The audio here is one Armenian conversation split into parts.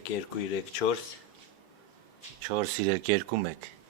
3-2-3-4 4-3-2-1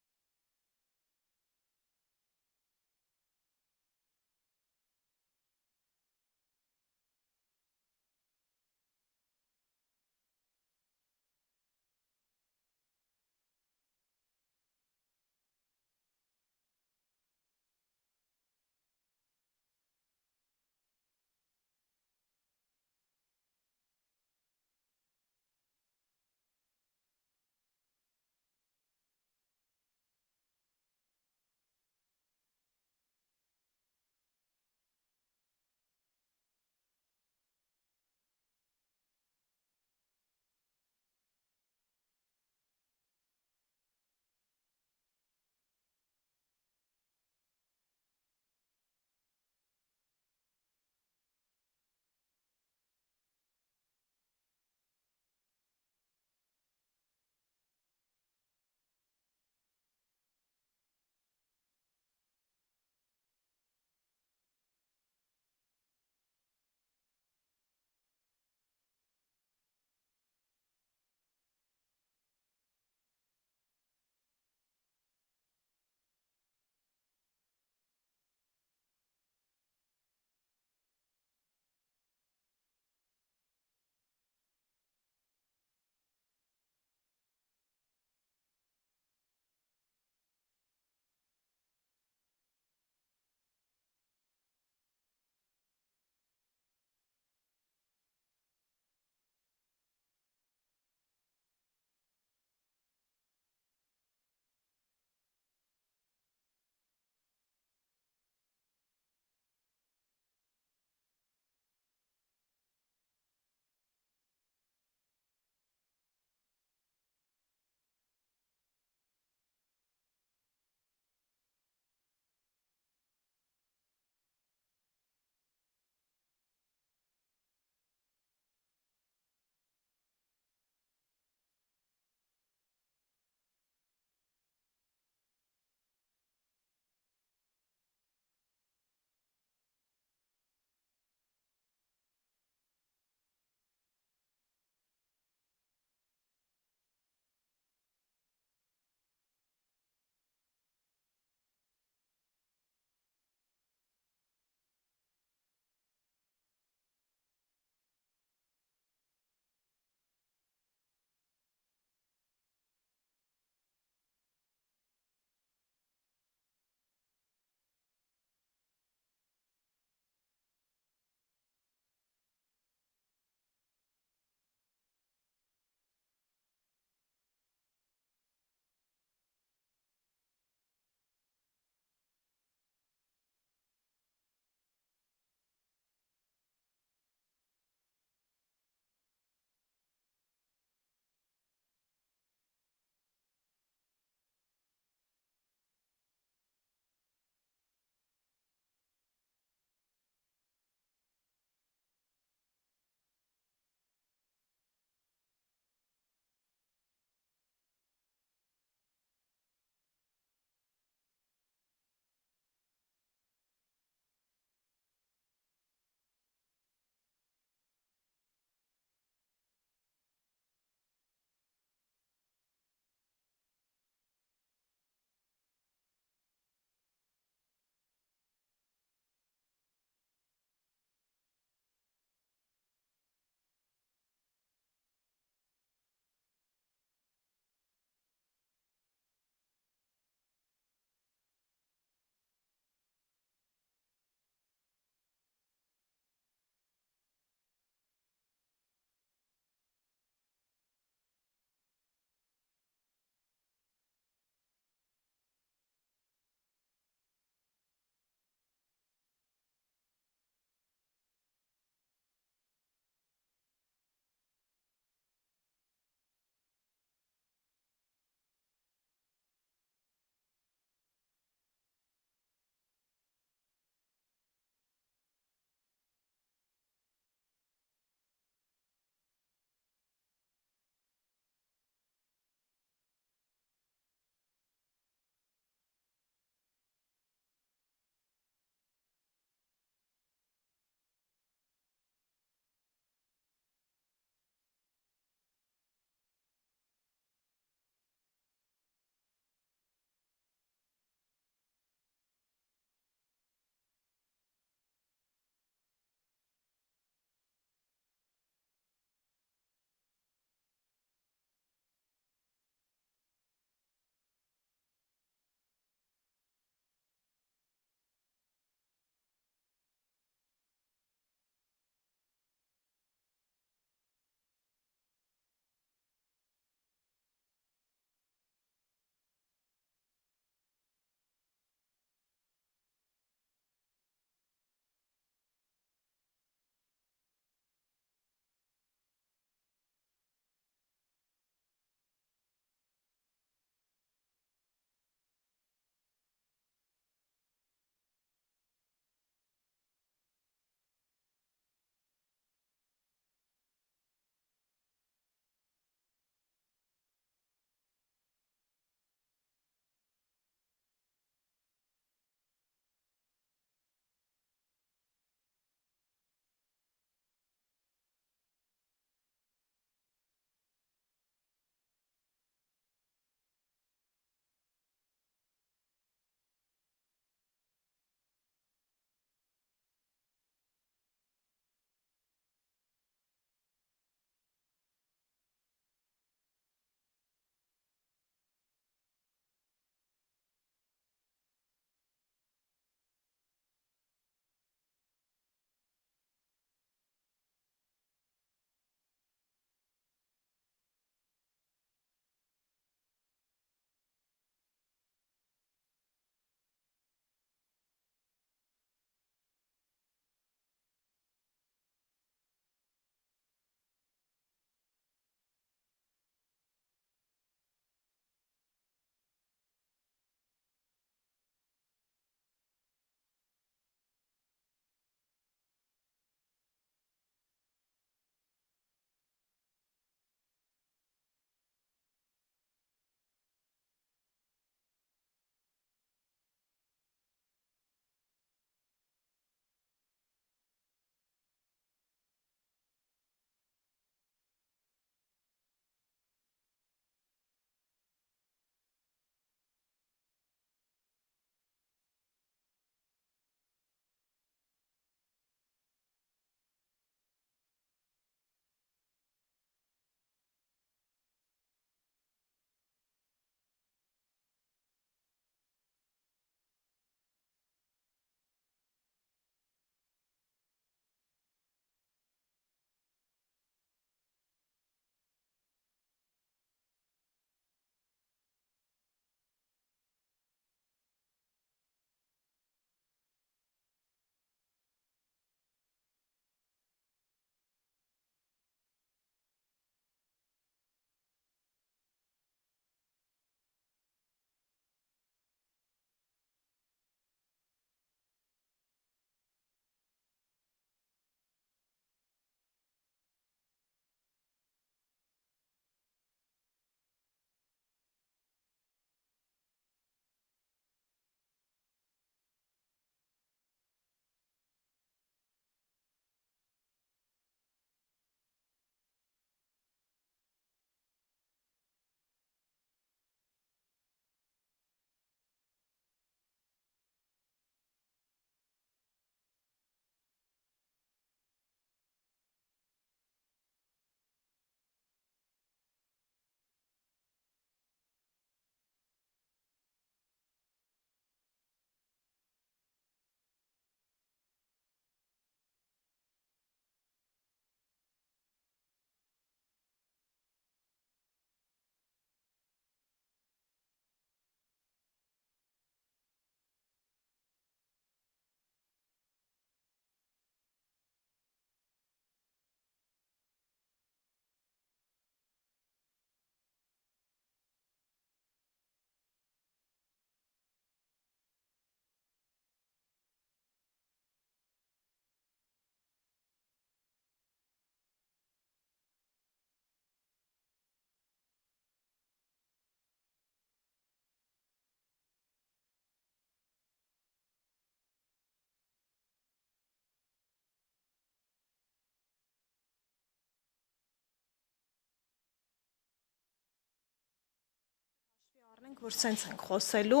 Որ սենց ենք խոսելու,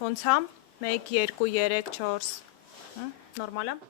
ոնց համ, 1, 2, 3, 4, նորմալ է։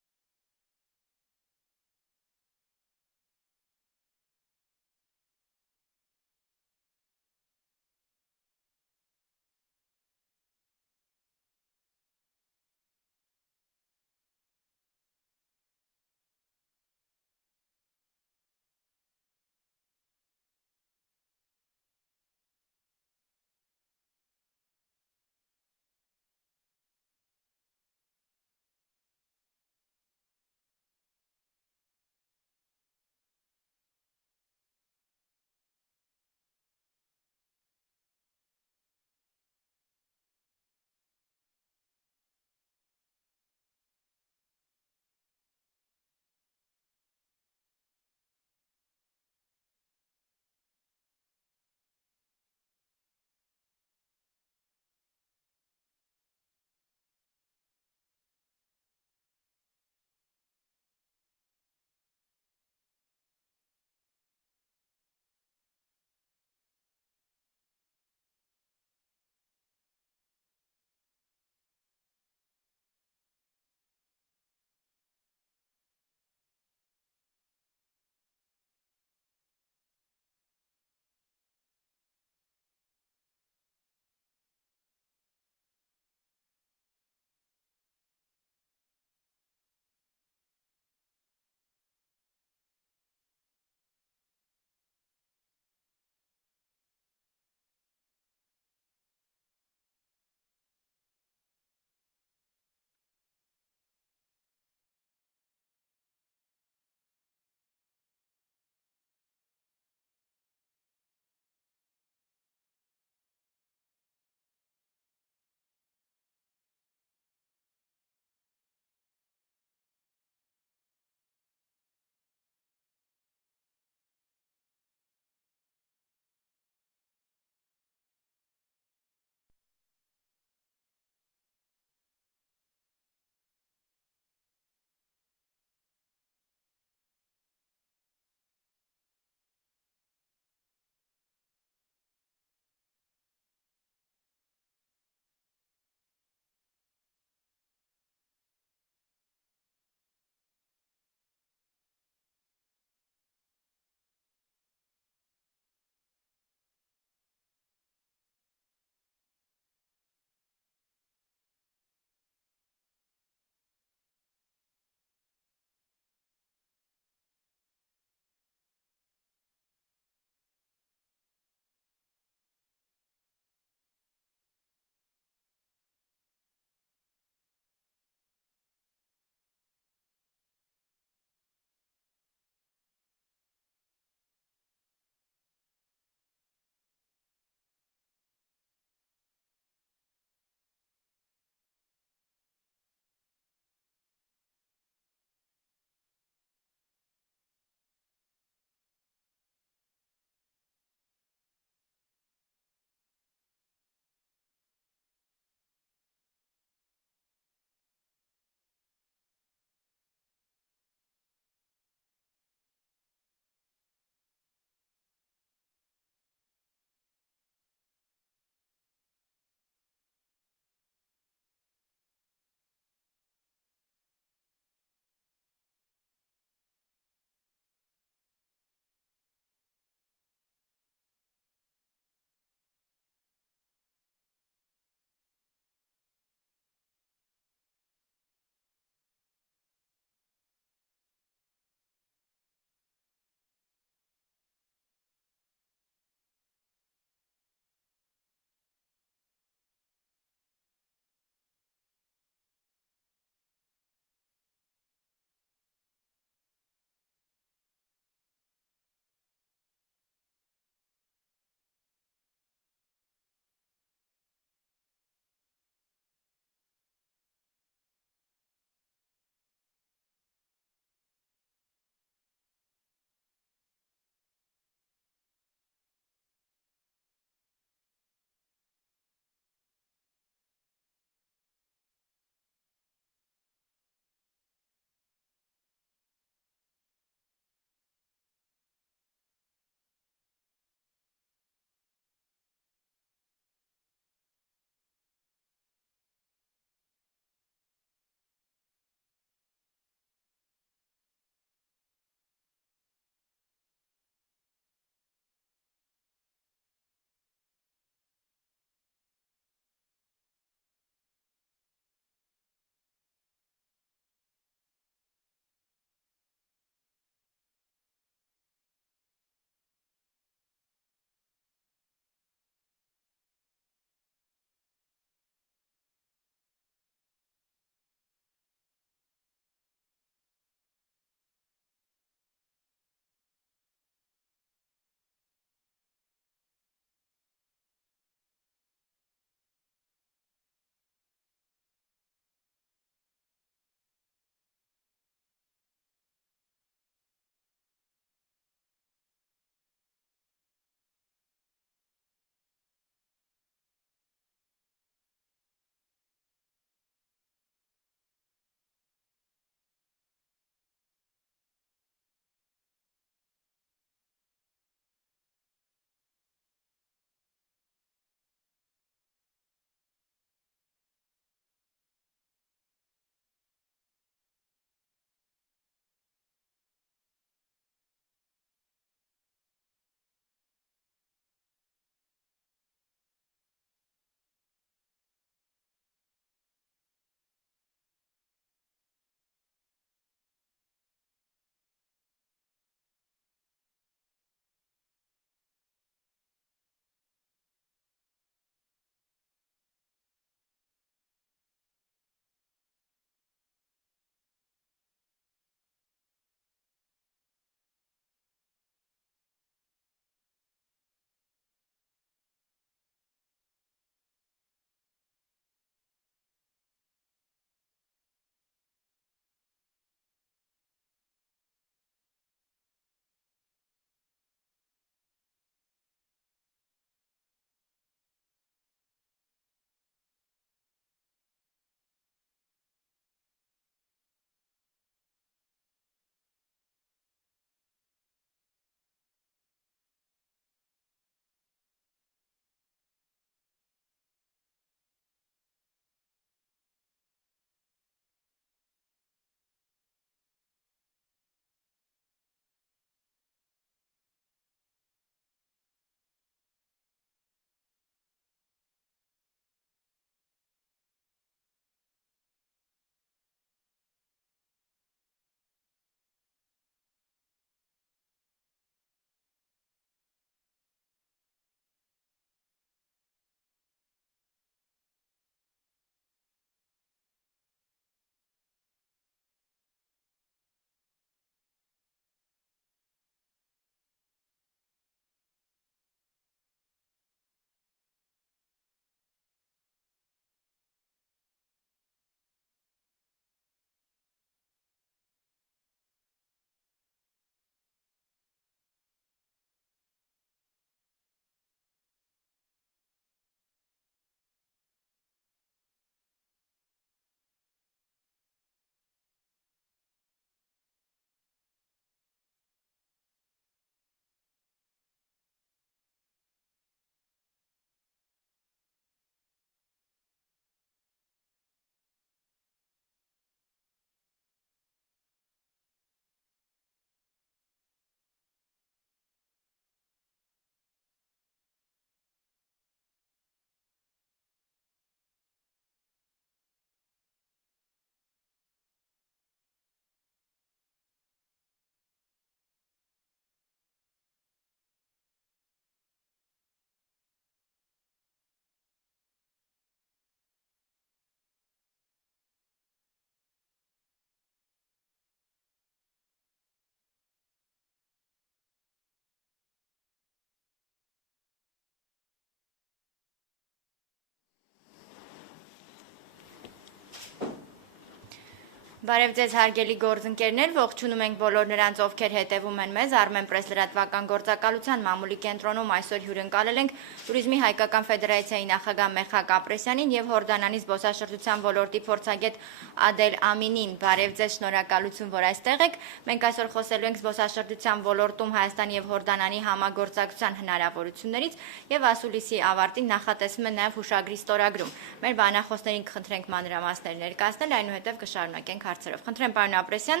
Բարև ձեզ հարգելի գործընկերներ, ողջունում ենք բոլոր նրանց, ովքեր հետևում են մեզ Armen Press լրատվական գործակալության մամուլի կենտրոնում այսօր հյուրընկալել ենք տուրիզմի հայկական ֆեդերացիայի նախագահ Մեխակ Ապրեսյանին եւ Հորդանանի զբոսաշրջության ոլորտի փորձագետ Ադել Ամինին։ Բարև ձեզ, շնորհակալություն, որ այստեղ եք։ Մենք այսօր խոսելու ենք զբոսաշրջության ոլորտում Հայաստանի եւ Հորդանանի համագործակցության հնարավորություններից եւ ասուլիսի ավարտին նախատեսվում է նաեւ հուշագրի ստորագրում։ Մեր բանախոսներին կխնդրենք մանրամասներ ներկայացնել, այնուհետեւ կշարունակենք հարցերով։ Խնդրեմ պարոն Ապրեսյան,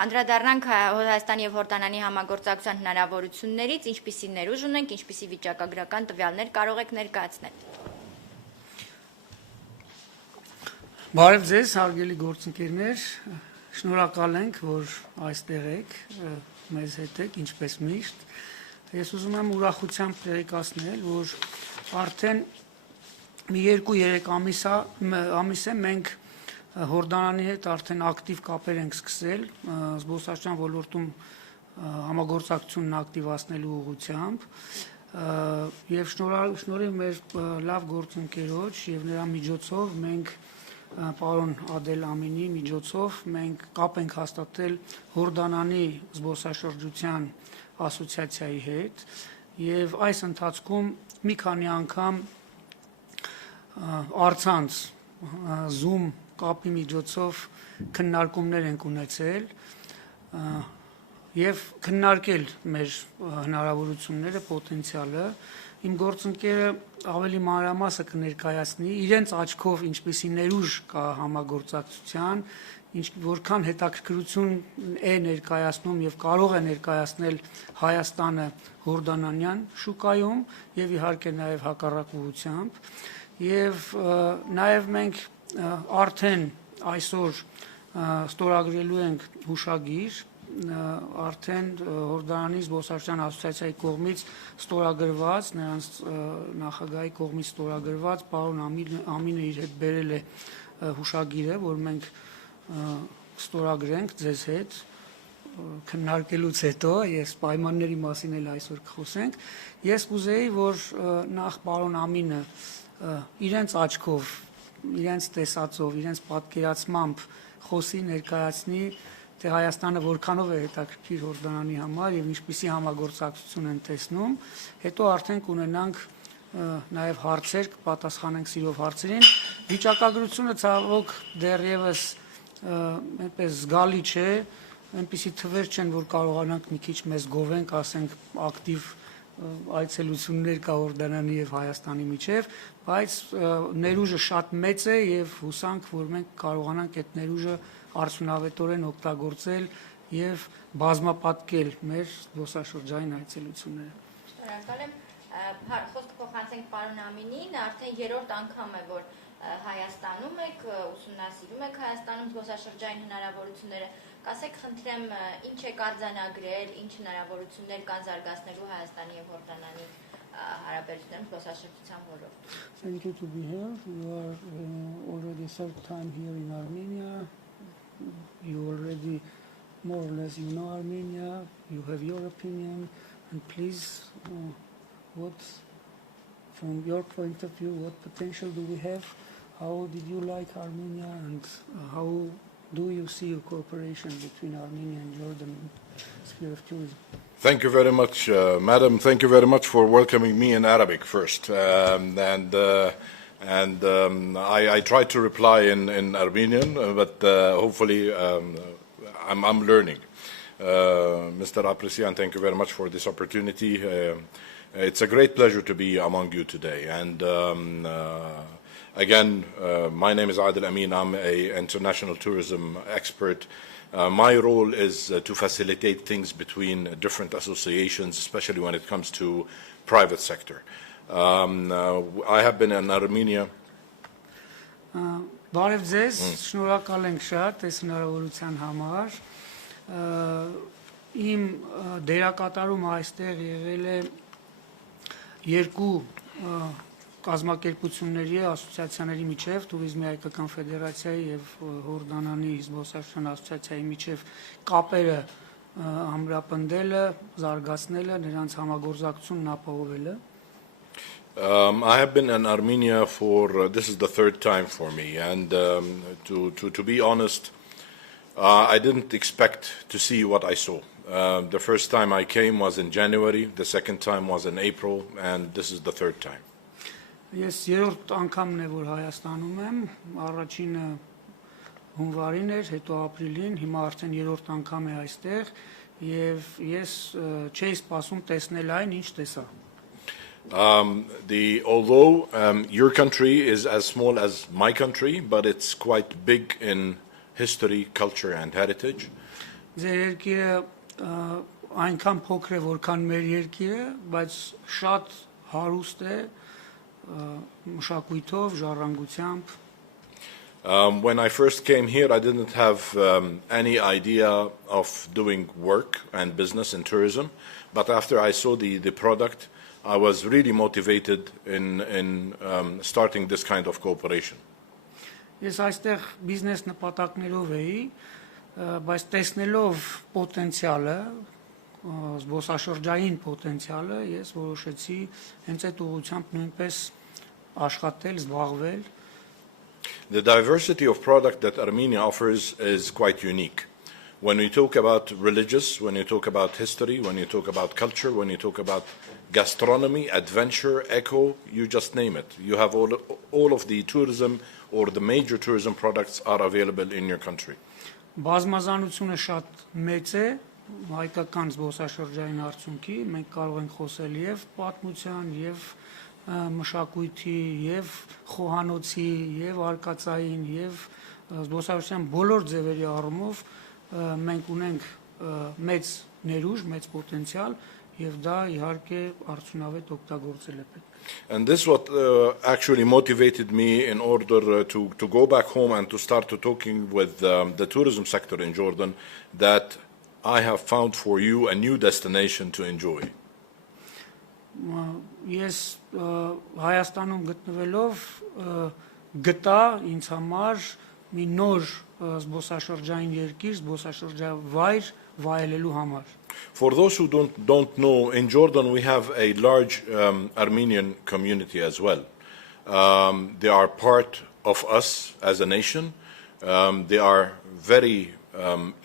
անդրադառնանք Հայաստանի եւ Հորդանանի համագործակցության հնարավորություններից, ինչպիսի ներուժ ունենք, ինչպիսի վիճակագրական տվյալներ կարող եք ներկայացնել։ Բարև ձեզ, հարգելի գործընկերներ, շնորհակալ ենք, որ այստեղ եք, մեզ հետ եք, ինչպես միշտ։ Ես ուզում եմ ուրախությամբ տեղեկացնել, որ արդեն մի 2-3 ամիս է մենք Հորդանանի հետ արդեն ակտիվ կապեր ենք սկսել զբոսաշրջության ոլորտում համագործակցությունն ակտիվացնելու ուղղությամբ եւ շնորհիվ մեր լավ գործընկերոջ եւ նրա միջոցով մենք պարոն Ադել Ամինի միջոցով մենք կապ ենք հաստատել Հորդանանի զբոսաշրջության ասոցիացիայի հետ եւ այս ընթացքում մի քանի անգամ առցանց Zoom կապի միջոցով քննարկումներ ենք ունեցել եւ քննարկել մեր հնարավորությունները, պոտենցիալը։ Իմ գործընկերը ավելի մանրամասը կներկայացնի իրենց աչքով ինչպիսի ներուժ կա համագործակցության, որքան հետաքրքրություն է ներկայացնում եւ կարող է ներկայացնել Հայաստանը հորդանանյան շուկայում եւ իհարկե նաեւ հակառակ ուղղությամբ եւ նաեւ մենք արդեն այսօր ստորագրելու ենք հուշագիր, արդեն Հորդանանի զբոսաշրջության ասոցիացիայի կողմից ստորագրված, նրանց նախագահի կողմից ստորագրված, պարոն Ամինը իր հետ բերել է հուշագիրը, որ մենք ստորագրենք ձեզ հետ քննարկելուց հետո, ես պայմանների մասին էլ այսօր կխոսենք։ Ես կուզեի, որ նախ պարոն Ամինը իրենց աչքով, իրենց տեսածով, իրենց պատկերացմամբ խոսի, ներկայացնի, թե Հայաստանը որքանով է հետաքրքիր Հորդանանի համար եւ ինչպիսի համագործակցություն են տեսնում, հետո արդեն կունենանք նաեւ հարցեր, կպատասխանենք սիրով հարցերին։ Վիճակագրությունը ցավոք դեռևս այնպես զգալի չէ, այնպիսի թվեր չեն, որ կարողանանք մի քիչ մեզ գովենք, ասենք ակտիվ այցելություններ կա Հորդանանի եւ Հայաստանի միջև, բայց ներուժը շատ մեծ է եւ հուսանք, որ մենք կարողանանք այդ ներուժը արդյունավետորեն օգտագործել եւ բազմապատկել մեր զբոսաշրջային այցելությունները։ Շնորհակալ եմ։ Խոսքը փոխանցենք պարոն Ամինին, արդեն 3-րդ անգամ է, որ Հայաստանում եք, ուսումնասիրում եք Հայաստանում զբոսաշրջային հնարավորությունները։ Կասեք, խնդրեմ, ինչ եք արձանագրել, ինչ հնարավորություններ կան զարգացնելու Հայաստանի եւ Հորդանանի հարաբերություններում զբոսաշրջության ոլորտում։ Thank you to be here. You are already third time here in Armenia. You already more or less you know Armenia. You have your opinion, and please, what from your point of view, what potential do we have? How did you like Armenia, and how do you see your cooperation between Armenia and Jordan in the sphere of tourism? Thank you very much, Madam. Thank you very much for welcoming me in Arabic first. I tried to reply in Armenian, but hopefully I'm learning. Mr. Apresian, thank you very much for this opportunity. It's a great pleasure to be among you today. And again, my name is Adel Amin. I'm an international tourism expert. My role is to facilitate things between different associations, especially when it comes to private sector. I have been in Armenia. Բարև ձեզ, շնորհակալ ենք շատ այս հնարավորության համար։ Իմ դերակատարումը այստեղ եղել է երկու կազմակերպությունների, ասոցիացիաների միջև, տուրիզմի հայկական ֆեդերացիայի եւ Հորդանանի զբոսաշրջության ասոցիացիայի միջև կապերը ամրապնդելը, զարգացնելը, նրանց համագործակցությունն ապահովելը։ I have been in Armenia for, this is the third time for me, and to be honest, I didn't expect to see what I saw. The first time I came was in January, the second time was in April, and this is the third time. Ես երրորդ անգամն է որ Հայաստանում եմ, առաջինը հունվարին էր, հետո ապրիլին, հիմա արդեն երրորդ անգամ է այստեղ եւ ես չէի սպասում տեսնել այն, ինչ տեսա։ Although your country is as small as my country, but it's quite big in history, culture, and heritage. Ձեր երկիրը այնքան փոքր է, որքան մեր երկիրը, բայց շատ հարուստ է մշակույթով, ժառանգությամբ։ When I first came here, I didn't have any idea of doing work and business in tourism, but after I saw the product, I was really motivated in starting this kind of cooperation. Ես այստեղ բիզնես նպատակներով էի, բայց տեսնելով պոտենցիալը, զբոսաշրջային պոտենցիալը, ես որոշեցի հենց այդ ուղղությամբ նույնպես աշխատել, զբաղվել։ The diversity of product that Armenia offers is quite unique. When we talk about religious, when you talk about history, when you talk about culture, when you talk about gastronomy, adventure, eco, you just name it. You have all of the tourism or the major tourism products are available in your country. Բազմազանությունը շատ մեծ է, հայկական զբոսաշրջային արդյունքի, մենք կարող ենք խոսել եւ պատմության, եւ մշակույթի, եւ խոհանոցի, եւ արկածային, եւ զբոսաշրջության բոլոր ձևերի առումով մենք ունենք մեծ ներուժ, մեծ պոտենցիալ եւ դա իհարկե արդյունավետ օգտագործել է պետք։ And this what actually motivated me in order to go back home and to start talking with the tourism sector in Jordan that I have found for you a new destination to enjoy. Ես Հայաստանում գտնվելով գտա ինձ համար մի նոր զբոսաշրջային երկիր, զբոսաշրջավայր վայելելու համար։ For those who don't know, in Jordan we have a large Armenian community as well. They are part of us as a nation. They are very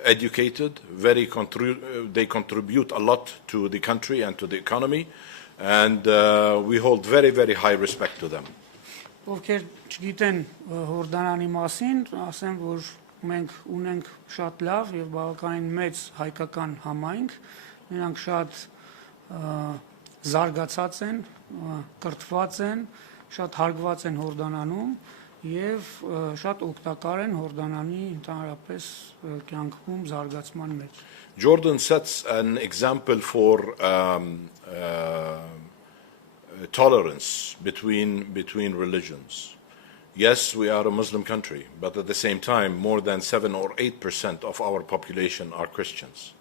educated, they contribute a lot to the country and to the economy, and we hold very, very high respect to them. Ովքեր չգիտեն Հորդանանի մասին, ասեմ, որ մենք ունենք շատ լավ եւ բավականին մեծ հայկական համայնք, նրանք շատ զարգացած են, կրթված են, շատ հարգված են Հորդանանում եւ շատ օգտակար են Հորդանանի ընդհանրապես կյանքում զարգացման մեջ։ Jordan sets an example for tolerance between religions. Yes, we are a Muslim country, but at the same time, more than 7 or 8% of our population are Christians,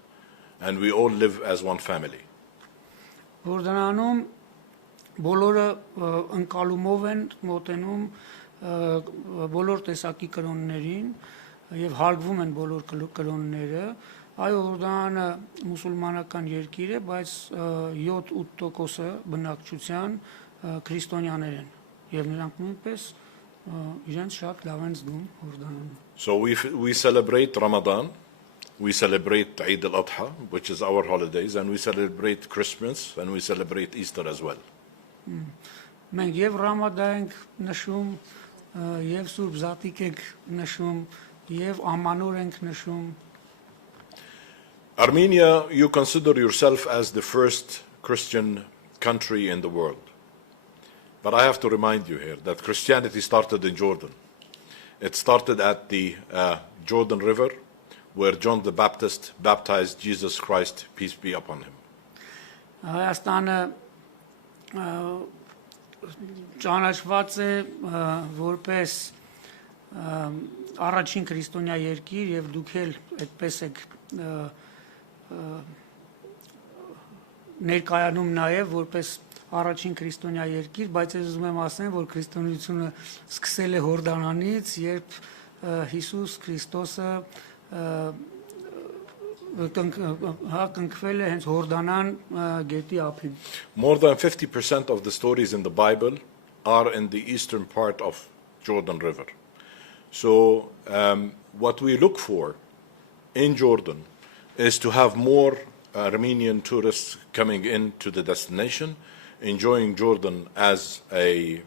and we all live as one family. Հորդանանում բոլորը ընկալումով են մոտենում բոլոր տեսակի կրոններին եւ հարգվում են բոլոր կրոնները։ Այո, Հորդանանը մուսուլմանական երկիր է, բայց 7-8% բնակչության քրիստոնյաներ են եւ նրանք նույնպես իրենց շատ լավ են զգում Հորդանանում։ So we celebrate Ramadan, we celebrate Eid al-Adha, which is our holidays, and we celebrate Christmas and we celebrate Easter as well. Մենք եւ Ռամադան ենք նշում, եւ Սուրբ Զատիկ ենք նշում, եւ Ամանոր ենք նշում։ Armenia, you consider yourself as the first Christian country in the world. But I have to remind you here that Christianity started in Jordan. It started at the Jordan River, where John the Baptist baptized Jesus Christ, peace be upon him. Հայաստանը ճանաչված է որպես առաջին քրիստոնյա երկիր եւ դուք էլ այդպես եք ներկայանում նաեւ որպես առաջին քրիստոնյա երկիր, բայց ես ուզում եմ ասեմ, որ քրիստոնեությունը սկսել է Հորդանանից, երբ Հիսուս Քրիստոսը կնքվել է հենց Հորդանան գետի ափին։ More than 50% of the stories in the Bible are in the eastern part of Jordan River. So what we look for in Jordan is to have more Armenian tourists coming into the destination, enjoying Jordan as a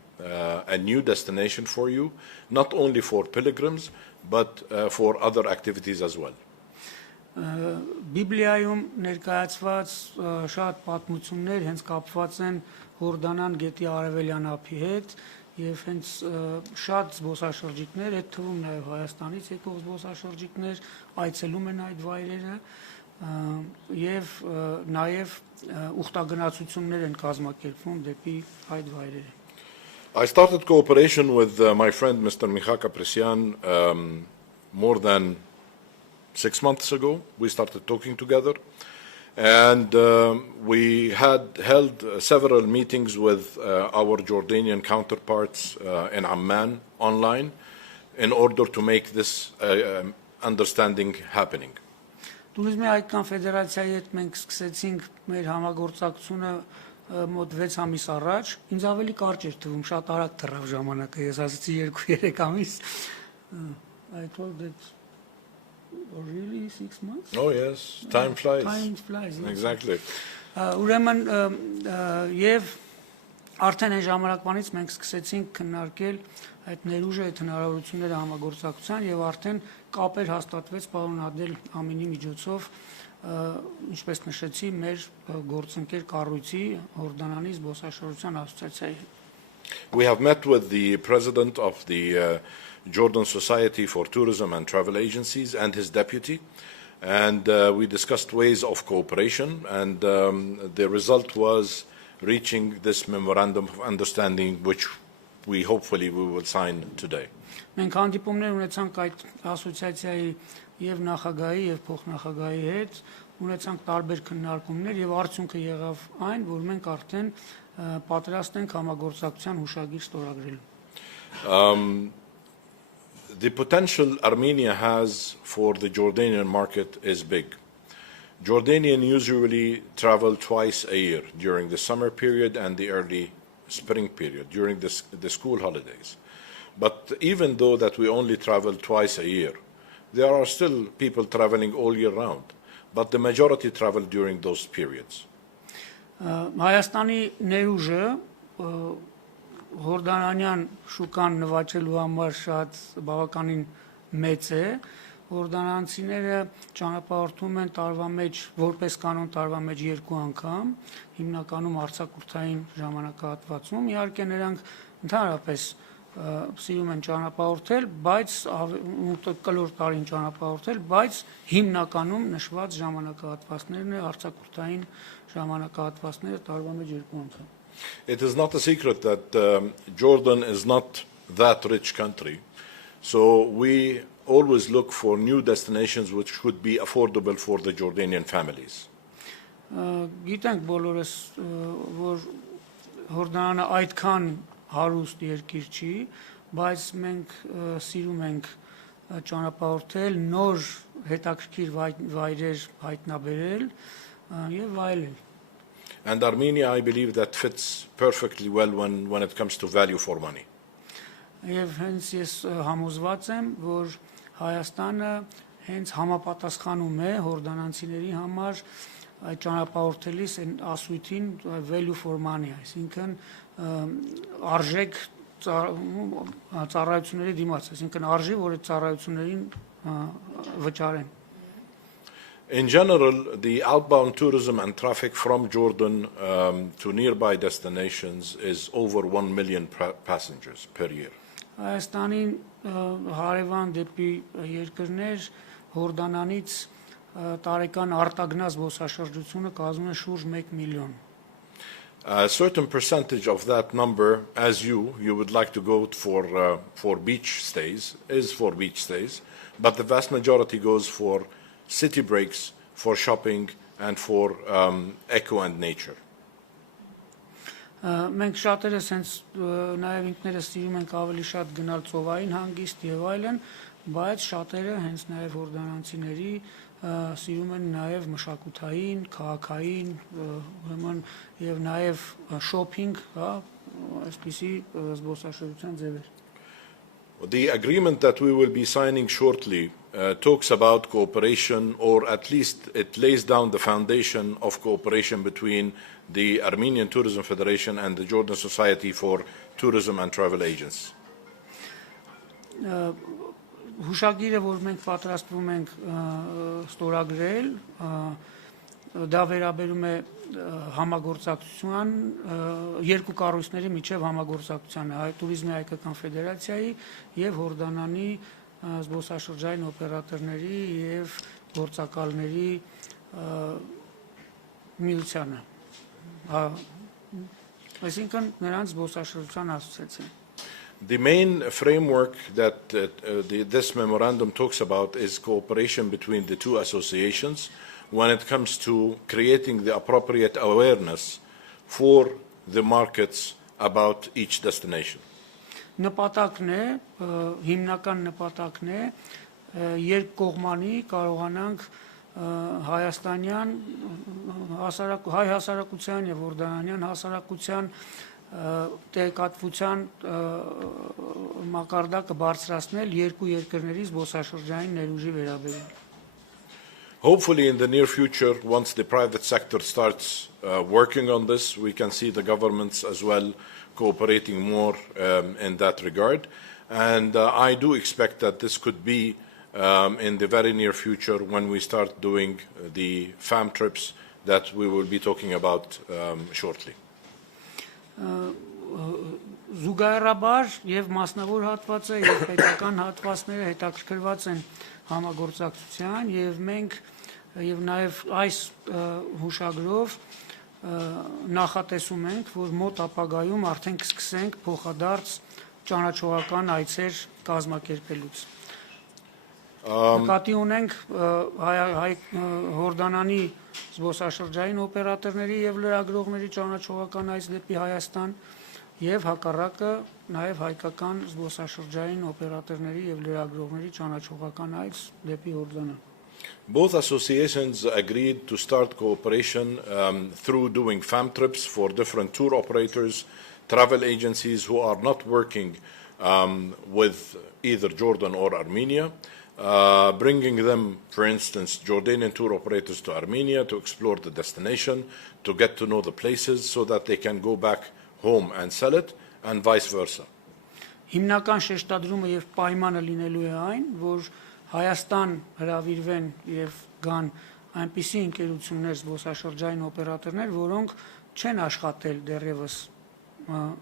new destination for you, not only for pilgrims, but for other activities as well. Բիբլիայում ներկայացված շատ պատմություններ հենց կապված են Հորդանան գետի արևելյան ափի հետ եւ հենց շատ զբոսաշրջիկներ, այդ թվում նաեւ Հայաստանից եկող զբոսաշրջիկներ այցելում են այդ վայրերը եւ նաեւ ուխտագնացություններ են կազմակերպվում դեպի այդ վայրերը։ I started cooperation with my friend Mr. Michal Kaprasyan more than 6 months ago. We started talking together, and we had held several meetings with our Jordanian counterparts in Amman online in order to make this understanding happening. Տուրիզմի հայկական ֆեդերացիայի հետ մենք սկսեցինք մեր համագործակցությունը մոտ 6 ամիս առաջ, ինձ ավելի կարճ էր թվում, շատ արագ թռավ ժամանակը, ես ասացի 2-3 ամիս, I told that really 6 months? Oh yes, time flies. Time flies. Yes. Exactly. Ուրեմն եւ արդեն այն ժամանակվանից մենք սկսեցինք քննարկել այդ ներուժը, այդ հնարավորությունները համագործակցության եւ արդեն կապեր հաստատվեց պարոն Ադել Ամինի միջոցով, ինչպես նշեցի, մեր գործընկեր կառույցի Հորդանանի զբոսաշրջության ասոցիացիայի։ We have met with the president of the Jordan Society for Tourism and Travel Agencies and his deputy, and we discussed ways of cooperation, and the result was reaching this memorandum of understanding, which we will sign today. Մենք հանդիպումներ ունեցանք այդ ասոցիացիայի եւ նախագահի եւ փոխնախագահի հետ, ունեցանք տարբեր քննարկումներ եւ արդյունքը եղավ այն, որ մենք արդեն պատրաստ ենք համագործակցության հուշագիր ստորագրելու։ The potential Armenia has for the Jordanian market is big. Jordanians usually travel twice a year during the summer period and the early spring period, during the school holidays. But even though that we only travel twice a year, there are still people traveling all year round, but the majority travel during those periods. Հայաստանի ներուժը Հորդանանյան շուկան նվաճելու համար շատ բավականին մեծ է, Հորդանանցիները ճանապարհորդում են տարվա մեջ, որպես կանոն տարվա մեջ 2 անգամ, հիմնականում արձակուրդային ժամանակահատվածում, իհարկե նրանք ընդհանրապես սիրում են ճանապարհորդել, բայց կլոր տարին ճանապարհորդել, բայց հիմնականում նշված ժամանակահատվածներն է արձակուրդային ժամանակահատվածները տարվա մեջ 2 անգամ։ It is not a secret that Jordan is not that rich country, so we always look for new destinations which could be affordable for the Jordanian families. Գիտենք բոլորս, որ Հորդանանը այդքան հարուստ երկիր չի, բայց մենք սիրում ենք ճանապարհորդել, նոր հետաքրքիր վայրեր հայտնաբերել եւ վայելել։ And Armenia, I believe, that fits perfectly well when it comes to value for money. Եվ հենց ես համոզված եմ, որ Հայաստանը հենց համապատասխանում է հորդանանցիների համար այդ ճանապարհորդելիս այն ասույթին value for money, այսինքն արժեք ծառայությունների դիմաց, այսինքն արժի, որ այդ ծառայություններին վճարեն։ In general, the outbound tourism and traffic from Jordan to nearby destinations is over 1 million passengers per year. Հայաստանին հարևան դեպի երկրներ Հորդանանից տարեկան արտագնաց զբոսաշրջությունը կազմում է շուրջ 1 միլիոն։ A certain percentage of that number, as you would like to go for beach stays, is for beach stays, but the vast majority goes for city breaks, for shopping, and for eco and nature. Մենք շատերս հենց նաև ինքներս սիրում ենք ավելի շատ գնալ ծովային հանգիստ եւ այլն, բայց շատերը հենց նաև հորդանանցիների սիրում են նաև մշակութային, քաղաքային, ուրեմն եւ նաև շոփինգ, հա, այսպիսի զբոսաշրջության ձևեր։ The agreement that we will be signing shortly talks about cooperation, or at least it lays down the foundation of cooperation between the Armenian Tourism Federation and the Jordan Society for Tourism and Travel Agents. Հուշագիրը, որ մենք պատրաստվում ենք ստորագրել, դա վերաբերում է համագործակցության երկու կառույցների միջև համագործակցությանը, տուրիզմի հայկական ֆեդերացիայի եւ Հորդանանի զբոսաշրջային օպերատորների եւ գործակալների միությանը, այսինքն նրանց զբոսաշրջության ասոցիացիան։ The main framework that this memorandum talks about is cooperation between the two associations when it comes to creating the appropriate awareness for the markets about each destination. Նպատակն է, հիմնական նպատակն է, երկկողմանի կարողանանք հայաստանյան հայ հասարակության եւ հորդանանյան հասարակության տեղեկատվության մակարդակը բարձրացնել երկու երկրների զբոսաշրջային ներուժի վերաբերյալ։ Hopefully in the near future, once the private sector starts working on this, we can see the governments as well cooperating more in that regard. And I do expect that this could be in the very near future when we start doing the FAM trips that we will be talking about shortly. Զուգահեռաբար եւ մասնավոր հատվածը եւ պետական հատվածները հետաքրքրված են համագործակցության եւ մենք եւ նաեւ այս հուշագրով նախատեսում ենք, որ մոտ ապագայում արդեն կսկսենք փոխադարձ ճանաչողական այցեր կազմակերպելուց։ Նկատի ունենք Հորդանանի զբոսաշրջային օպերատորների եւ լրագրողների ճանաչողական այց դեպի Հայաստան եւ հակառակը նաեւ հայկական զբոսաշրջային օպերատորների եւ լրագրողների ճանաչողական այց դեպի Հորդանան։ Both associations agreed to start cooperation through doing FAM trips for different tour operators, travel agencies who are not working with either Jordan or Armenia, bringing them, for instance, Jordanian tour operators to Armenia to explore the destination, to get to know the places so that they can go back home and sell it, and vice versa. Հիմնական շեշտադրումը եւ պայմանը լինելու է այն, որ Հայաստան հրավիրվեն եւ գան այնպիսի ընկերություններ, զբոսաշրջային օպերատորներ, որոնք չեն աշխատել դեռևս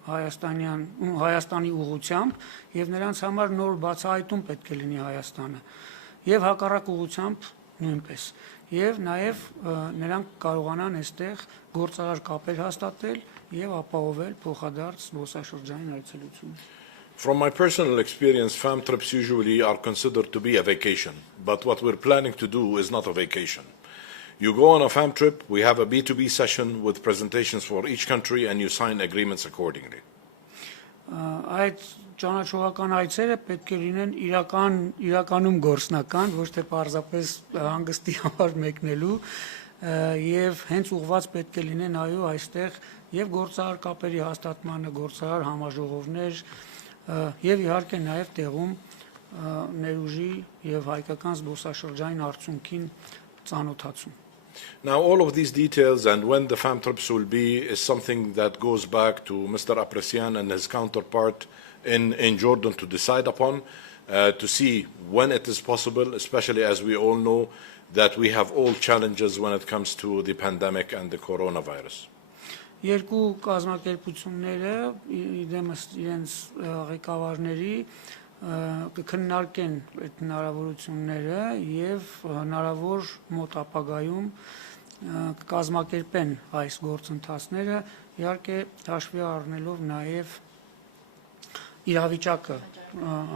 Հայաստանի ուղղությամբ եւ նրանց համար նոր բացահայտում պետք է լինի Հայաստանը եւ հակառակ ուղղությամբ նույնպես եւ նաեւ նրանք կարողանան այստեղ գործարար կապեր հաստատել եւ ապահովել փոխադարձ զբոսաշրջային այցելություն։ From my personal experience, FAM trips usually are considered to be a vacation, but what we're planning to do is not a vacation. You go on a FAM trip, we have a B2B session with presentations for each country, and you sign agreements accordingly. Այդ ճանաչողական այցերը պետք է լինեն իրականում գործնական, ոչ թե պարզապես հանգստի համար մեկնելու, եւ հենց ուղված պետք է լինեն այո այստեղ եւ գործարար կապերի հաստատմանը, գործարար համաժողովներ եւ իհարկե նաեւ տեղում ներուժի եւ հայկական զբոսաշրջային արդյունքին ծանոթացում։ Now, all of these details and when the FAM trips will be is something that goes back to Mr. Apresian and his counterpart in Jordan to decide upon, to see when it is possible, especially as we all know that we have all challenges when it comes to the pandemic and the coronavirus. Երկու կազմակերպությունները իրենց ղեկավարների կքննարկեն այդ հնարավորությունները եւ հնարավոր մոտ ապագայում կկազմակերպեն այս գործընթացները, իհարկե հաշվի առնելով նաեւ իրավիճակը,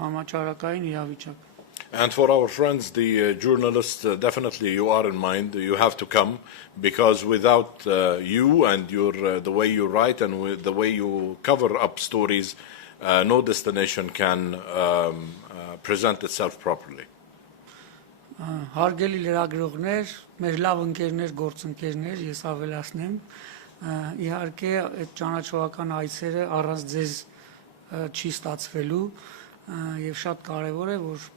համաճարակային իրավիճակը։ And for our friends, the journalists, definitely you are in mind. You have to come because without you and the way you write and the way you cover up stories, no destination can present itself properly. Հարգելի լրագրողներ, մեր լավ ընկերներ, գործընկերներ, ես ավելացնեմ, իհարկե այդ ճանաչողական այցերը առանց ձեզ չի ստացվելու եւ շատ կարեւոր է որ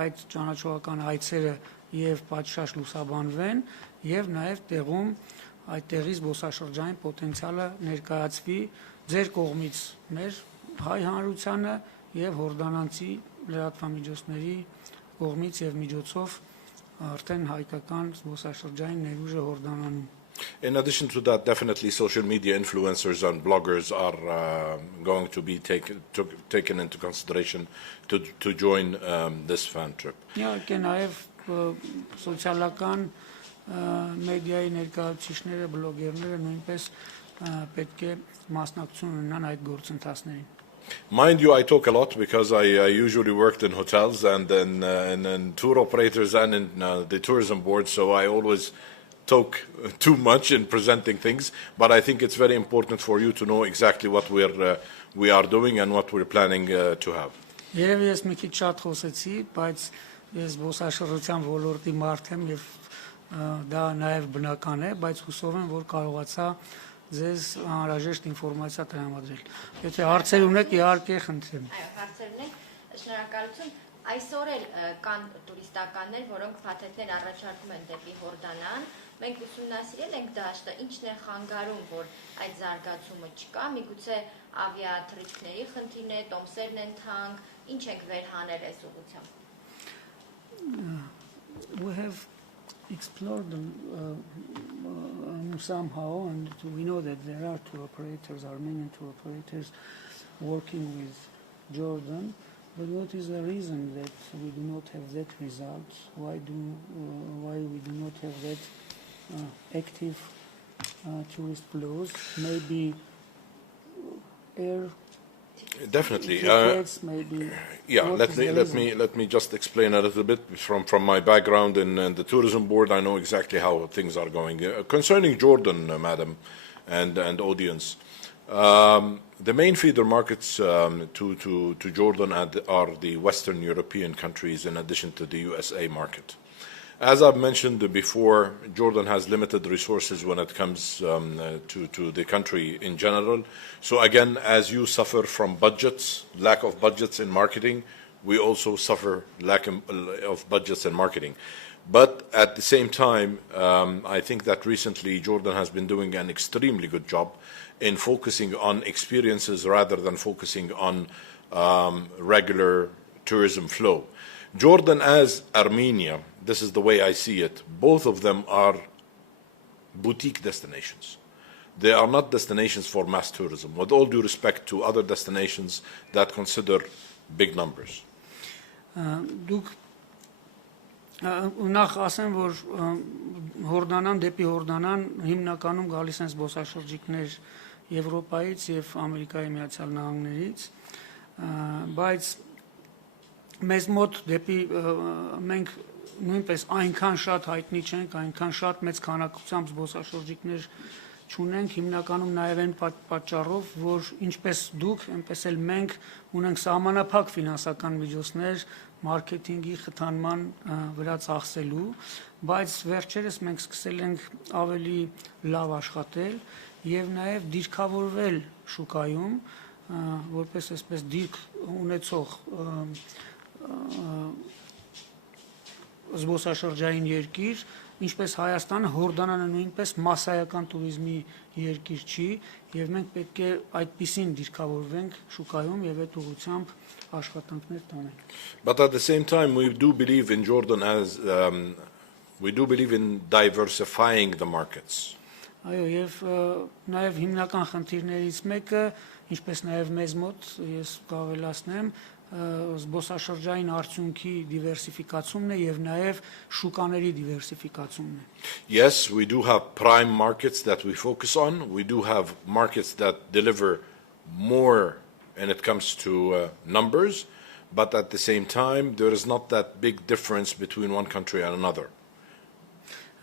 այդ ճանաչողական այցերը եւ պատշաճ լուսաբանվեն եւ նաեւ տեղում այդտեղի զբոսաշրջային պոտենցիալը ներկայացվի ձեր կողմից մեր հայ հանրությանը եւ հորդանանցի լրատվամիջոցների կողմից եւ միջոցով արդեն հայկական զբոսաշրջային ներուժը Հորդանանում. In addition to that, definitely social media influencers and bloggers are going to be taken into consideration to join this fan trip. Իհարկե նաև սոցիալական մեդիայի ներկայացուցիչները, բլոգերները նույնպես պետք է մասնակցություն ունենան այդ գործընթացներին. Mind you, I talk a lot because I usually worked in hotels and in tour operators and in the tourism board, so I always talk too much in presenting things, but I think it's very important for you to know exactly what we are doing and what we're planning to have. Երևի ես մի քիչ շատ խոսեցի, բայց ես զբոսաշրջության ոլորտի մարդ եմ եւ դա նաեւ բնական է, բայց հուսով եմ, որ կարողացա ձեզ անհրաժեշտ ինֆորմացիա տրամադրել։ Եթե հարցեր ունեք, իհարկե խնդրեմ։ Այո, հարցեր ունեք, շնորհակալություն։ Այսօր էլ կան տուրիստականներ, որոնք փաթեթներ առաջարկում են դեպի Հորդանան։ Մենք ուսումնասիրել ենք դաշտը, ինչն է խանգարում, որ այդ զարգացումը չկա, միգուցե ավիաթռիչքների խնդիրն է, տոմսերն են թանկ, ինչ ենք վերհանել այս ուղղությամբ։ We have explored somehow, and we know that there are tour operators, Armenian tour operators, working with Jordan. But what is the reason that we do not have that result? Why we do not have that active tourist flows? Maybe air. Definitely. Tickets, maybe. Yeah, let me just explain a little bit from my background in the tourism board. I know exactly how things are going. Concerning Jordan, madam, and audience, the main feeder markets to Jordan are the Western European countries, in addition to the USA market. As I've mentioned before, Jordan has limited resources when it comes to the country in general. So again, as you suffer from lack of budgets in marketing, we also suffer lack of budgets in marketing. But at the same time, I think that recently Jordan has been doing an extremely good job in focusing on experiences rather than focusing on regular tourism flow. Jordan as Armenia, this is the way I see it, both of them are boutique destinations. They are not destinations for mass tourism, with all due respect to other destinations that consider big numbers. Դուք նախ ասեմ, որ Հորդանան դեպի Հորդանան հիմնականում գալիս են զբոսաշրջիկներ Եվրոպայից եւ Ամերիկայի Միացյալ Նահանգներից, բայց մեզ մոտ դեպի մենք նույնպես այնքան շատ հայտնի չենք, այնքան շատ մեծ քանակությամբ զբոսաշրջիկներ չունենք, հիմնականում նաև այն պատճառով, որ ինչպես դուք, այնպես էլ մենք ունենք սահմանափակ ֆինանսական միջոցներ մարքեթինգի խթանման վրա ծախսելու, բայց վերջերս մենք սկսել ենք ավելի լավ աշխատել եւ նաեւ դիրքավորվել շուկայում, որպես այսպես դիրք ունեցող զբոսաշրջային երկիր, ինչպես Հայաստանը, Հորդանանը նույնպես մասսայական տուրիզմի երկիր չի, եւ մենք պետք է այդպիսին դիրքավորվենք շուկայում եւ այդ ուղղությամբ աշխատանքներ տանենք. But at the same time, we do believe in Jordan as we do believe in diversifying the markets. Այո, եւ նաեւ հիմնական խնդիրներից մեկը, ինչպես նաեւ մեզ մոտ, ես կավելացնեմ, զբոսաշրջային արդյունքի դիվերսիֆիկացումն է եւ նաեւ շուկաների դիվերսիֆիկացումն է. Yes, we do have prime markets that we focus on. We do have markets that deliver more when it comes to numbers, but at the same time, there is not that big difference between one country and another.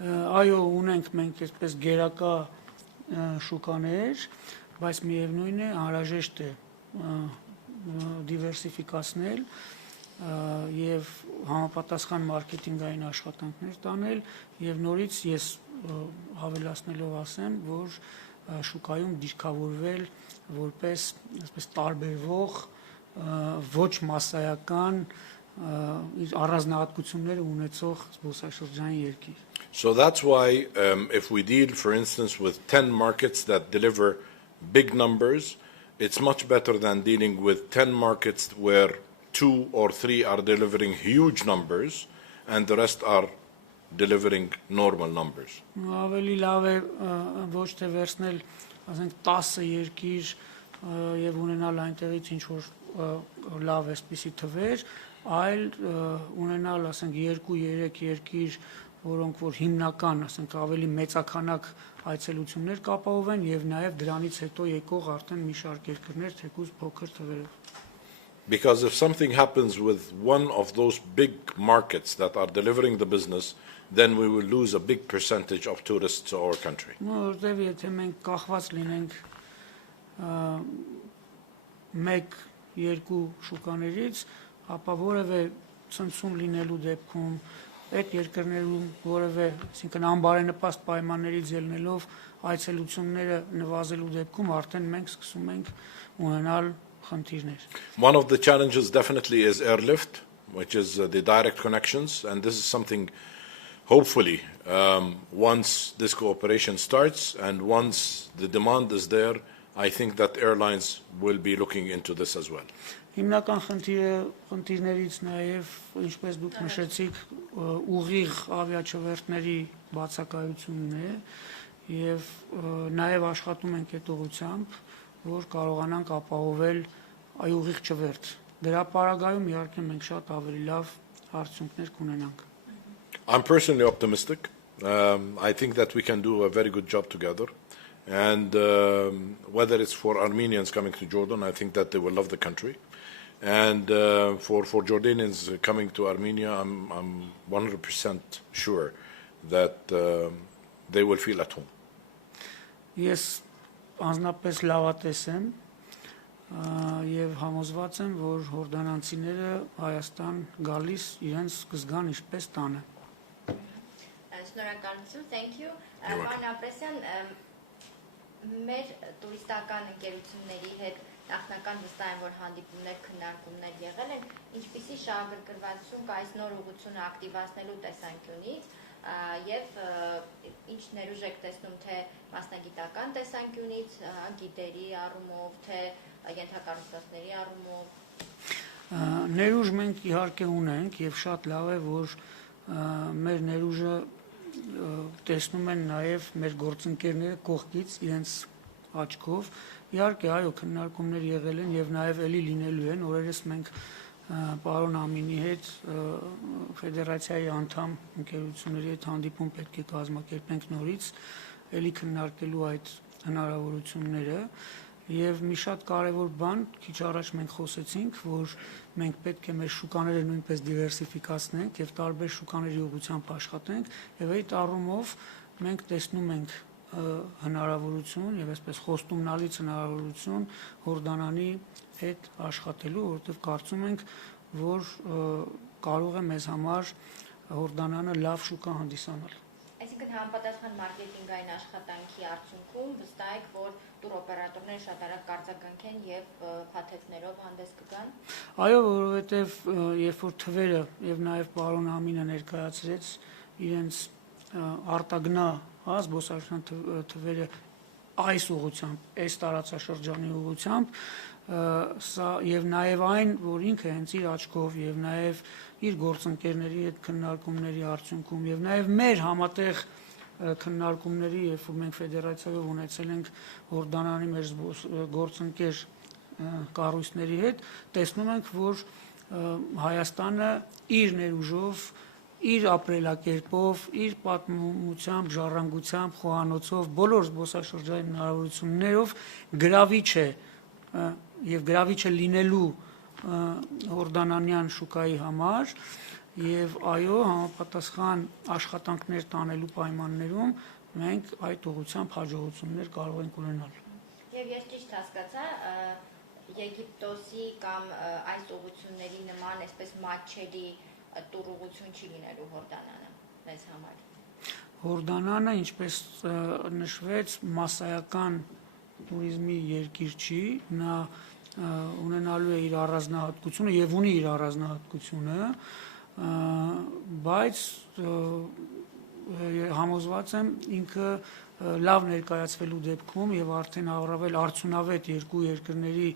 Այո, ունենք մենք այսպես գերակա շուկաներ, բայց միևնույն է անհրաժեշտ է դիվերսիֆիկացնել եւ համապատասխան մարքեթինգային աշխատանքներ տանել եւ նորից ես հավելացնելով ասեմ, որ շուկայում դիրքավորվել որպես այսպես տարբերվող ոչ մասսայական իր առանձնահատկությունները ունեցող զբոսաշրջային երկիր. So that's why if we deal, for instance, with 10 markets that deliver big numbers, it's much better than dealing with 10 markets where 2 or 3 are delivering huge numbers and the rest are delivering normal numbers. Ավելի լավ է ոչ թե վերցնել, ասենք 10 երկիր եւ ունենալ այնտեղից ինչ որ լավ էսպիսի թվեր, այլ ունենալ, ասենք 2-3 երկիր, որոնք որ հիմնական, ասենք ավելի մեծականակ այցելություններ կապահովեն եւ նաեւ դրանից հետո եկող արդեն մի շարք երկրներ թեկուզ փոքր թվերով. Because if something happens with one of those big markets that are delivering the business, then we will lose a big percentage of tourists to our country. Որտեւ եթե մենք կախված լինենք մեկ-երկու շուկաներից, ապա որևէ ցնցում լինելու դեպքում այդ երկրներում որևէ, այսինքն անբարենպաստ պայմաններից ելնելով այցելությունները նվազելու դեպքում արդեն մենք սկսում ենք ունենալ խնդիրներ. One of the challenges definitely is airlift, which is the direct connections, and this is something hopefully once this cooperation starts and once the demand is there, I think that airlines will be looking into this as well. Հիմնական խնդիրներից նաև, ինչպես դուք նշեցիք, ուղիղ ավիաչվերթների բացակայությունն է եւ նաև աշխատում ենք այդ ուղղությամբ, որ կարողանանք ապահովել այուղիղ չվերթ. Դրա պարագայում իհարկե մենք շատ ավելի լավ արդյունքներ կունենանք. I'm personally optimistic. I think that we can do a very good job together. And whether it's for Armenians coming to Jordan, I think that they will love the country. And for Jordanians coming to Armenia, I'm 100% sure that they will feel at home. Ես անձնապես լավատես եմ եւ համոզված եմ, որ հորդանանցիները Հայաստան գալիս իրենց կզգան ինչպես տանը. Շնորհակալություն, thank you. Պարոն Ապրեսյան, մեր տուրիստական ընկերությունների հետ նախնական վստահ եմ, որ հանդիպումներ, քննարկումներ եղել են, ինչպիսի շահագրգռվածություն կա այս նոր ուղղությունը ակտիվացնելու տեսանկյունից եւ ինչ ներուժ եք տեսնում թե մասնագիտական տեսանկյունից, գիդերի առումով, թե ենթակառուցվածքների առումով. Ներուժ մենք իհարկե ունենք եւ շատ լավ է, որ մեր ներուժը տեսնում են նաեւ մեր գործընկերները կողքից իրենց աչքով. Իհարկե, այո, քննարկումներ եղել են եւ նաեւ էլի լինելու են, օրերս մենք պարոն Ամինի հետ ֆեդերացիայի անդամ ընկերությունների հետ հանդիպում պետք է կազմակերպենք նորից, էլի քննարկելու այդ հնարավորությունները եւ մի շատ կարեւոր բան, քիչ առաջ մենք խոսեցինք, որ մենք պետք է մեր շուկաները նույնպես դիվերսիֆիկացնենք եւ տարբեր շուկաների ուղղությամբ աշխատենք եւ այդ առումով մենք տեսնում ենք հնարավորություն եւ այսպես խոստումնալից հնարավորություն Հորդանանի հետ աշխատելու, որովհետեւ կարծում ենք, որ կարող է մեզ համար Հորդանանը լավ շուկա հանդիսանալ. Այսինքն համապատասխան մարքեթինգային աշխատանքի արդյունքում վստահ եք, որ տուրօպերատորները շատ արագ կարձականքեն եւ փաթեթներով հանդես կգան։ Այո, որովհետեւ երբ որ թվերը եւ նաեւ պարոն Ամինը ներկայացրեց իրենց արտագնա զբոսաշրջության թվերը այս ուղղությամբ, այս տարածաշրջանի ուղղությամբ, սա եւ նաեւ այն, որ ինքը հենց իր աչքով եւ նաեւ իր գործընկերների հետ քննարկումների արդյունքում եւ նաեւ մեր համատեղ քննարկումների, երբ որ մենք ֆեդերացիայով ունեցել ենք Հորդանանի մեր գործընկեր կառույցների հետ, տեսնում ենք, որ Հայաստանը իր ներուժով, իր ապրելակերպով, իր պատմությամբ, ժառանգությամբ, խոհանոցով, բոլոր զբոսաշրջային հնարավորություններով գրավիչ է եւ գրավիչ է լինելու հորդանանյան շուկայի համար եւ այո, համապատասխան աշխատանքներ տանելու պայմաններում մենք այդ ուղղությամբ հաջողություններ կարող ենք ունենալ։ Եվ ես ճիշտ հասկացա, Եգիպտոսի կամ այս ուղղությունների նման այսպես մատչերի տուրուղություն չի լինելու Հորդանանը մեզ համար։ Հորդանանը, ինչպես նշվեց, մասսայական տուրիզմի երկիր չի, նա ունենալու է իր առանձնահատկությունը եւ ունի իր առանձնահատկությունը, բայց համոզված եմ ինքը լավ ներկայացվելու դեպքում եւ արդեն առավել արդյունավետ երկու երկրների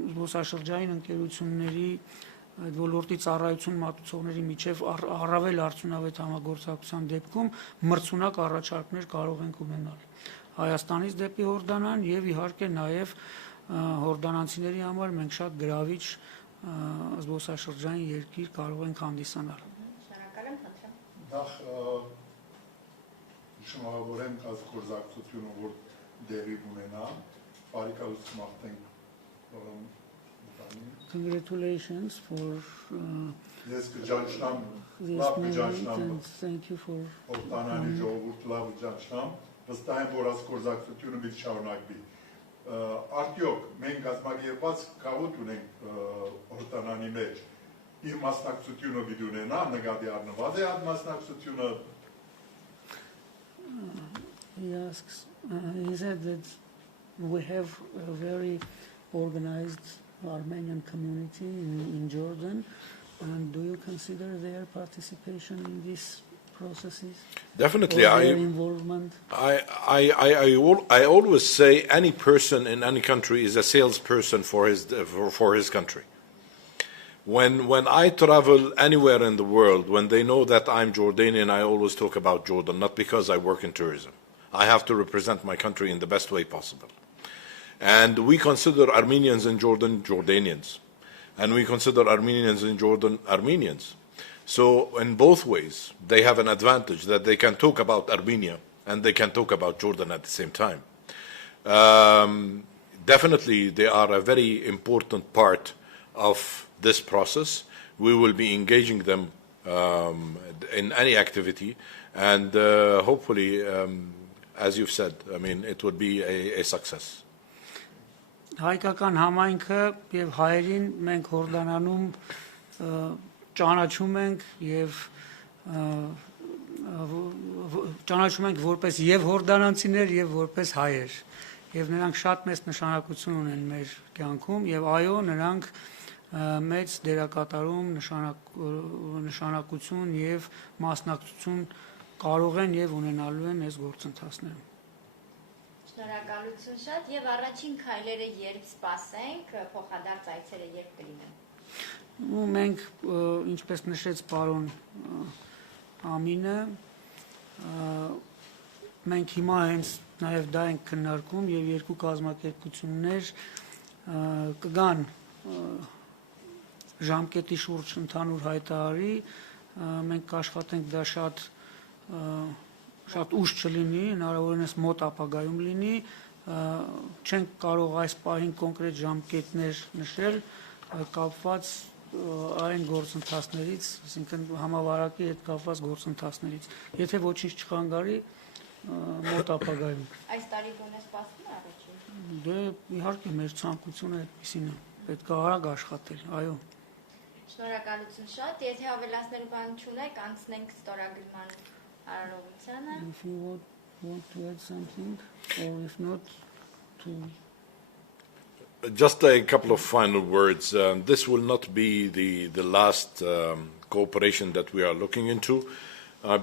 զբոսաշրջային ընկերությունների այդ ոլորտի ծառայություն մատուցողների միջև առավել արդյունավետ համագործակցության դեպքում մրցունակ առաջարկներ կարող ենք ունենալ Հայաստանից դեպի Հորդանան եւ իհարկե նաեւ հորդանանցիների համար մենք շատ գրավիչ զբոսաշրջային երկիր կարող ենք հանդիսանալ։ Շնորհակալ եմ, խնդրեմ։ Նախ շնորհավորեմ կազմակերպությունը, որ դերի ունենա, բարեկամություն մաղթենք Congratulations for Ես կճանչնամ, this լավ moment կճանչնամ, and thank you for Հորդանանի ժողովուրդ լավ կճանչնամ, վստահ եմ, որ կազմակերպությունը մի շարունակվի։ Արդյոք մենք կազմակերպված կաղոտ ունենք Հորդանանի մեջ, իր մասնակցությունը պիտի ունենա, նկատի առնված է այդ մասնակցությունը։ He asks, he said that we have a very organized Armenian community in Jordan, and do you consider their participation in these processes? Definitely, Or their involvement? I always say any person in any country is a salesperson for his country. When I travel anywhere in the world, when they know that I'm Jordanian, I always talk about Jordan, not because I work in tourism. I have to represent my country in the best way possible. And we consider Armenians in Jordan Jordanians, and we consider Armenians in Jordan Armenians. So in both ways, they have an advantage that they can talk about Armenia and they can talk about Jordan at the same time. Definitely, they are a very important part of this process. We will be engaging them in any activity, and hopefully, as you've said, I mean, it would be a success. Հայկական համայնքը եւ հայերին մենք Հորդանանում ճանաչում ենք եւ ճանաչում ենք որպես եւ հորդանանցիներ եւ որպես հայեր եւ նրանք շատ մեծ նշանակություն ունեն մեր կյանքում եւ այո նրանք մեծ դերակատարում նշանակություն եւ մասնակցություն կարող են եւ ունենալու են այս գործընթացներում։ Շնորհակալություն շատ եւ առաջին քայլերը երբ սպասենք, փոխադարձ այցերը երբ կլինեն։ Ու մենք ինչպես նշեց պարոն Ամինը, մենք հիմա հենց նաեւ դա ենք քննարկում եւ երկու կազմակերպություններ կգան ժամկետի շուրջ ընդհանուր հայտարարի, մենք կաշխատենք դա շատ ուշ չլինի, հնարավորինս մոտ ապագայում լինի, չենք կարող այս պահին կոնկրետ ժամկետներ նշել, կապված այն գործընթացներից, այսինքն համավարակի հետ կապված գործընթացներից։ Եթե ոչինչ չխանգարի, մոտ ապագայում։ Այս տարի գոնե սպասվում է առաջին։ Դե իհարկե մեր ցանկությունը այդպեսին է, պետք է արագ աշխատել, այո։ Շնորհակալություն շատ, եթե ավելացնելու բան չունեք, անցնենք ստորագրման արարողությանը։ If you want to add something, or if not, to... Just a couple of final words. This will not be the last cooperation that we are looking into. As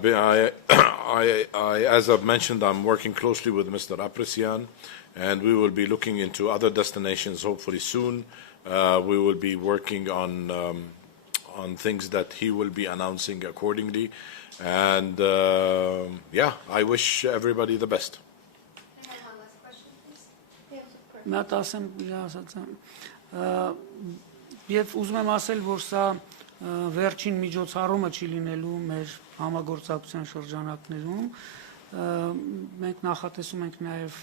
I've mentioned, I'm working closely with Mr. Apresian, and we will be looking into other destinations hopefully soon. We will be working on things that he will be announcing accordingly. And yeah, I wish everybody the best. Can I have one last question, please? Yes, of course. Նա ասեմ, ասած եմ, եւ ուզում եմ ասել, որ սա վերջին միջոցառումը չի լինելու մեր համագործակցության շրջանակներում, մենք նախատեսում ենք նաեւ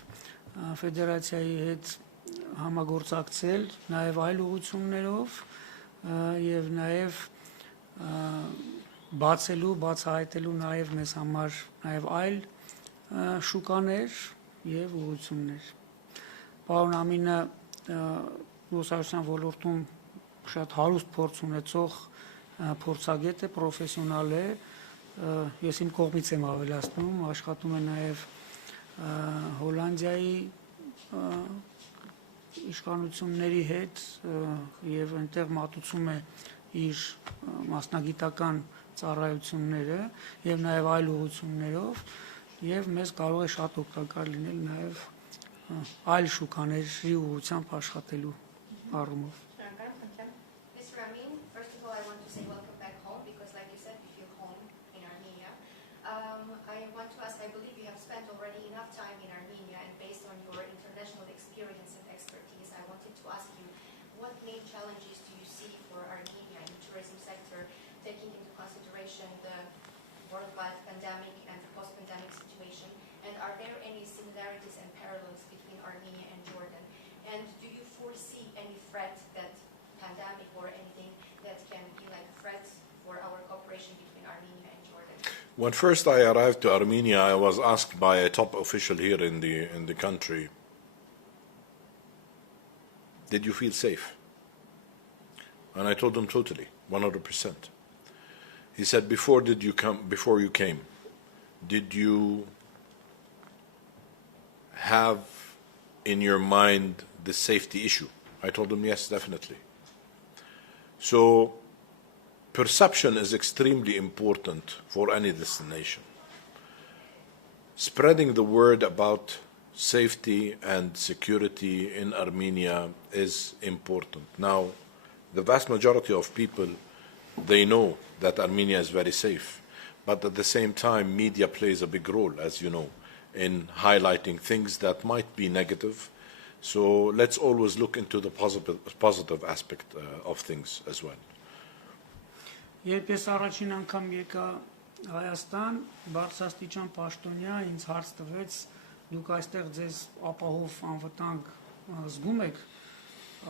ֆեդերացիայի հետ համագործակցել նաեւ այլ ուղղություններով եւ նաեւ բացահայտելու նաեւ մեզ համար նաեւ այլ շուկաներ եւ ուղղություններ։ Պարոն Ամինը զբոսաշրջության ոլորտում շատ հարուստ փորձ ունեցող փորձագետ է, պրոֆեսիոնալ է, ես իմ կողմից եմ ավելացնում, աշխատում է նաև Հոլանդիայի իշխանությունների հետ եւ այնտեղ մատուցում է իր մասնագիտական ծառայությունները եւ նաեւ այլ ուղղություններով եւ մեզ կարող է շատ օգտակար լինել նաեւ այլ շուկաների ուղղությամբ աշխատելու առումով։ Mr. Amin, first of all, I want to say welcome back home because, like you said, you feel home in Armenia. I want to ask, I believe you have spent already enough time in Armenia, and based on your international experience and expertise, I wanted to ask you, what main challenges do you see for Armenia in the tourism sector, taking into consideration the worldwide pandemic and the post-pandemic situation? And are there any similarities and parallels between Armenia and Jordan? And do you foresee any threat that pandemic or anything that can be like threats for our cooperation between Armenia and Jordan? When first I arrived to Armenia, I was asked by a top official here in the country, did you feel safe? And I told him totally, 100%. He said, before you came, did you have in your mind the safety issue? I told him, yes, definitely. So perception is extremely important for any destination. Spreading the word about safety and security in Armenia is important. Now, the vast majority of people, they know that Armenia is very safe, but at the same time, media plays a big role, as you know, in highlighting things that might be negative. So let's always look into the positive aspect of things as well. Երբ ես առաջին անգամ եկա Հայաստան, բարձրաստիճան պաշտոնյա ինձ հարց տվեց, դուք այստեղ ձեզ ապահով անվտանգ զգում եք,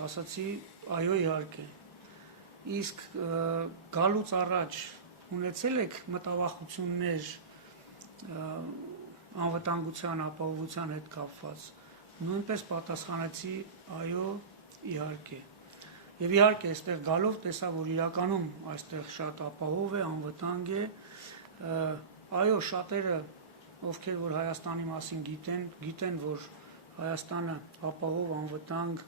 ասացի, այո, իհարկե։ Իսկ գալուց առաջ ունեցել եք մտավախություններ անվտանգության, ապահովության հետ կապված, նույնպես պատասխանեցի, այո, իհարկե։ Եվ իհարկե, այստեղ գալով տեսա, որ իրականում այստեղ շատ ապահով է, անվտանգ է, այո, շատերը, ովքեր որ Հայաստանի մասին գիտեն, որ Հայաստանը ապահով, անվտանգ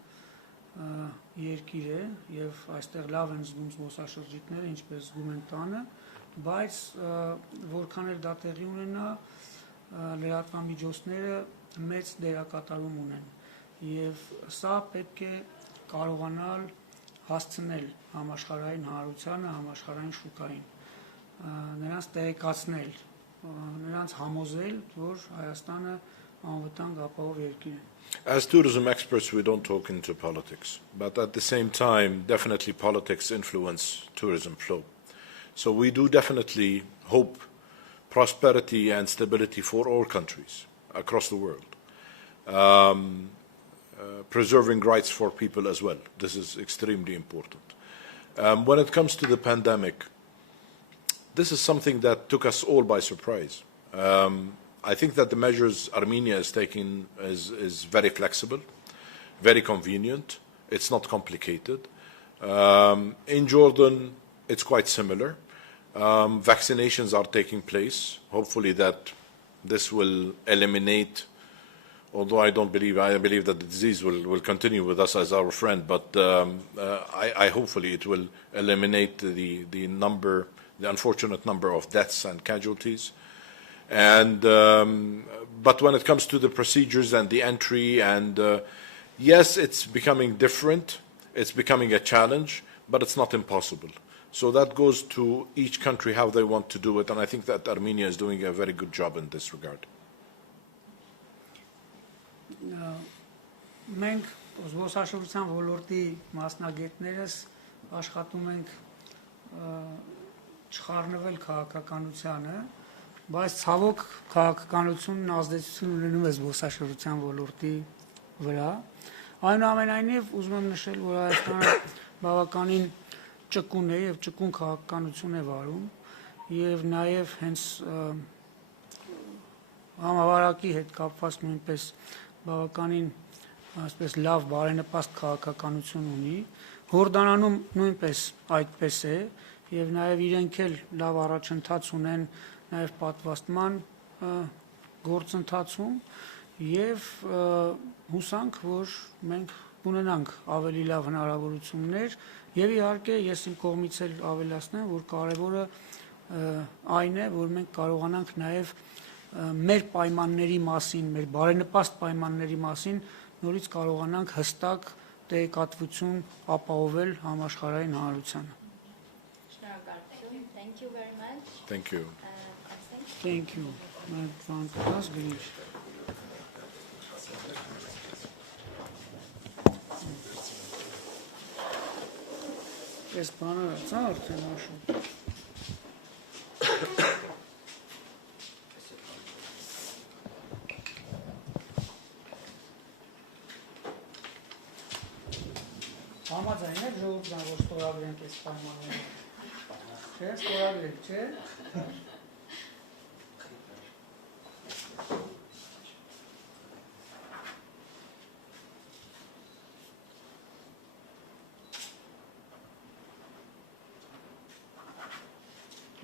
երկիր է եւ այստեղ լավ են զգում զբոսաշրջիկները, ինչպես զգում են տանը, բայց որքան էլ դա տեղի ունենա, լրատվամիջոցները մեծ դերակատարում ունեն եւ սա պետք է կարողանալ հասցնել համաշխարհային հանրությանը, համաշխարհային շուկային, նրանց տեղեկացնել, նրանց համոզել, որ Հայաստանը անվտանգ ապահով երկիր է։ As tourism experts, we don't talk into politics, but at the same time, definitely politics influence tourism flow. So we do definitely hope prosperity and stability for all countries across the world. Preserving rights for people as well. This is extremely important. When it comes to the pandemic, this is something that took us all by surprise. I think that the measures Armenia is taking is very flexible, very convenient. It's not complicated. In Jordan, it's quite similar. Vaccinations are taking place. Hopefully that this will eliminate, although I believe that the disease will continue with us as our friend, but I hopefully it will eliminate the unfortunate number of deaths and casualties. And but when it comes to the procedures and the entry, and yes, it's becoming different, it's becoming a challenge, but it's not impossible. So that goes to each country how they want to do it, and I think that Armenia is doing a very good job in this regard. Մենք զբոսաշրջության ոլորտի մասնագետներս աշխատում ենք չխառնվել քաղաքականությանը, բայց ցավոք քաղաքականությունն ազդեցություն ունենում է զբոսաշրջության ոլորտի վրա։ Այնուամենայնիվ ուզում եմ նշել, որ Հայաստանը բավականին ճկուն է եւ ճկուն քաղաքականություն է վարում եւ նաեւ հենց համավարակի հետ կապված նույնպես բավականին այսպես լավ բարենպաստ քաղաքականություն ունի։ Հորդանանում նույնպես այդպես է եւ նաեւ իրենք էլ լավ առաջընթաց ունեն նաեւ պատվաստման գործընթացում եւ հուսանք, որ մենք ունենանք ավելի լավ հնարավորություններ եւ իհարկե ես իմ կողմից էլ ավելացնեմ, որ կարեւորը այն է, որ մենք կարողանանք նաեւ մեր պայմանների մասին, մեր բարենպաստ պայմանների մասին նորից կարողանանք հստակ տեղեկատվություն ապահովել համաշխարհային հանրությանը։ Շնորհակալություն. Thank you very much. Thank you. Thank you. Մենք ցանկացած գրիչ։ Ես բանը ցավտ եմ աշում։ Համաձայն եք ժողովրդան, որ ստորագրենք այս պայմանները։ Չէ, ստորագրենք, չէ։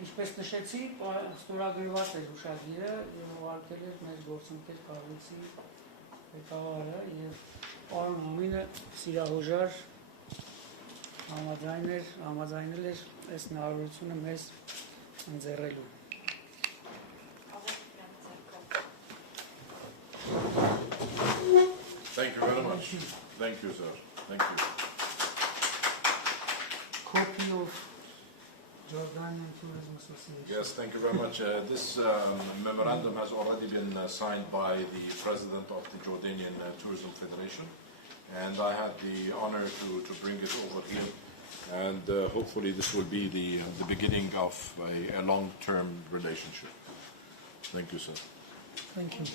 Ինչպես նշեցի, ստորագրված էր հուշագիրը եւ ուղարկել էր մեր գործընկեր կառույցի ղեկավարը եւ պարոն Ամինը սիրահոժար համաձայնել էր այս հնարավորությունը մեզ ընձեռելու։ Thank you very much. Thank you, sir. Thank you. Copy of Jordanian Tourism Association. Yes, thank you very much. This memorandum has already been signed by the president of the Jordanian Tourism Federation, and I had the honor to bring it over here. And hopefully this will be the beginning of a long-term relationship. Thank you, sir. Thank you.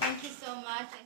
Thank you so much.